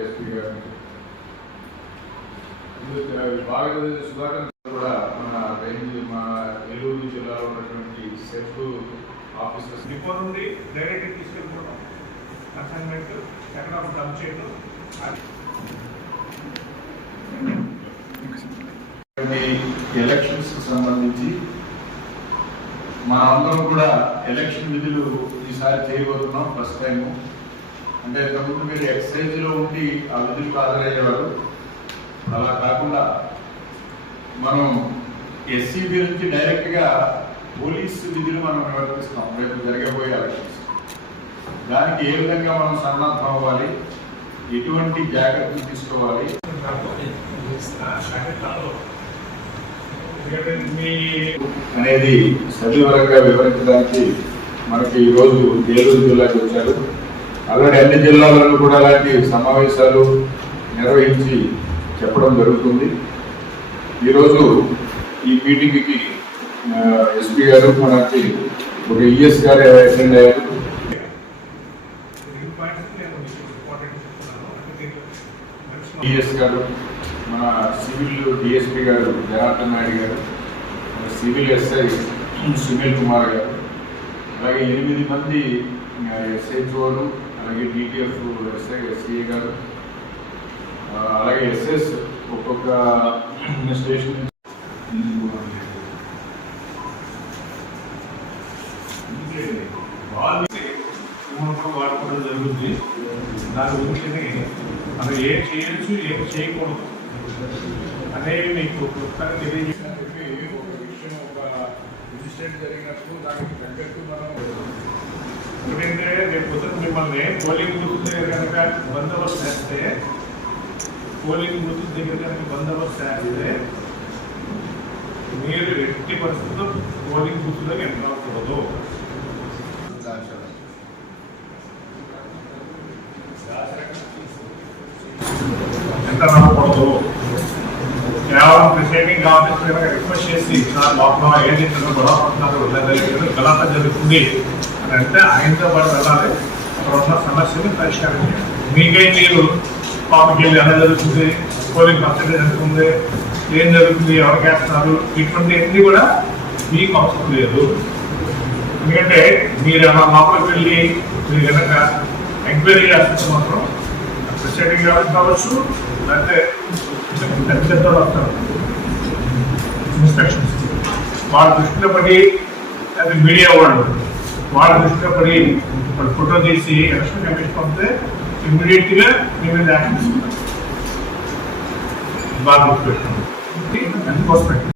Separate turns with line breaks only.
SP గారిని బాగా సుధాకర్ కూడా మన రేంజ్ మా నెల్లూరు జిల్లాలో ఉన్నటువంటి సెఫ్ ఆఫీసర్స్
డిపో నుండి డైరెక్ట్ తీసుకెళ్ళిపోవడం అసైన్మెంట్ ఎక్కడ డబ్ చేయడం
ఎలక్షన్స్ సంబంధించి మనందరం కూడా ఎలక్షన్ విధులు ఈసారి చేయబోతున్నాం ఫస్ట్ టైం అంటే ఇంతకుముందు మీరు ఎక్సైజ్లో ఉండి ఆ విధులకు హాజరయ్యేవారు. అలా కాకుండా మనం ఎస్సీబీ నుంచి డైరెక్ట్గా పోలీస్ విధులు మనం నిర్వర్తిస్తాం రేపు జరగబోయే ఎలక్షన్స్. దానికి ఏ విధంగా మనం సన్నద్ధం అవ్వాలి? ఎటువంటి జాగ్రత్తలు తీసుకోవాలి?
ఎందుకంటే మీ
అనేది సవివరంగా వివరించడానికి మనకి ఈరోజు ఏలూరు జిల్లాకి వచ్చారు. అలాగే అన్ని జిల్లాలలో కూడా అలాంటి సమావేశాలు నిర్వహించి చెప్పడం జరుగుతుంది. ఈరోజు ఈ మీటింగ్కి ఎస్పీ గారు మనకి ఒక ఈఎస్ గారు అటెండ్ అయ్యారు.
ఈఎస్
డిఎస్ గారు మన సివిల్ డిఎస్పీ గారు జనార్దన్ నాయుడు గారు మన సివిల్ ఎస్ఐ సునీల్ కుమార్ గారు అలాగే ఎనిమిది మంది ఎస్హెచ్ఓలు అలాగే డిటిఎఫ్ ఎస్ఐ ఎస్సీఏ గారు ఆ, అలాగే ఎస్ఎస్ ఒక్కొక్క స్టేషన్
వాళ్ళు మూలకం వాడుకోవడం జరుగుతుంది దాని గురించి మనం ఏం చేయొచ్చు ఏం చేయకూడదు అనేవి మీకు క్లుప్తంగా తెలియజేయాలి
చెప్పి ఒక విషయం ఒక ఇన్సిడెంట్ జరిగినప్పుడు దానికి తగ్గట్టు మనం
ఎందుకంటే రేపు పొద్దున మిమ్మల్ని పోలింగ్ బూత్ దగ్గర కనుక బందోబస్తు చేస్తే పోలింగ్ బూత్ దగ్గర కనుక బందోబస్తు చేస్తే మీరు ఎట్టి పరిస్థితుల్లో పోలింగ్ బూత్లోకి ఎంటర్ అవ్వకూడదు ఎంటర్ అవ్వకూడదు కేవలం ప్రిసైడింగ్ ఆఫీసర్ రిక్వెస్ట్ చేసి సార్ లోపల ఏది గొడవ పడుతున్నారు లేదా గలాట జరుగుతుంది అని అంటే ఆయనతో పాటు వెళ్ళాలి అక్కడ ఉన్న సమస్యని పరిష్కారం మీకే మీరు పాపకి వెళ్ళి ఎలా జరుగుతుంది. పోలింగ్ పర్సెంటేజ్ ఎంత ఏం జరుగుతుంది? ఎవరికి వేస్తున్నారు ఇటువంటి అన్ని కూడా మీకు అవసరం లేదు. ఎందుకంటే మీరు అలా లోపలికి వెళ్ళి మీరు కనుక ఎంక్వైరీ చేస్తుంటే మాత్రం ప్రిసైడింగ్ కావచ్చు. లేకపోతే పెద్ద పెద్ద వస్తారు ఇన్స్పెక్షన్స్ వాళ్ళ దృష్టిలో పడి అది మీడియా వాళ్ళు వాళ్ళ దృష్టిలో పడి వాళ్ళు ఫోటో తీసి ఎలక్షన్ కమిషన్ పంపితే ఇమ్మీడియట్గా మీ మీద యాక్షన్ బాగా గుర్తుపెట్టుకోండి. అందుకోసం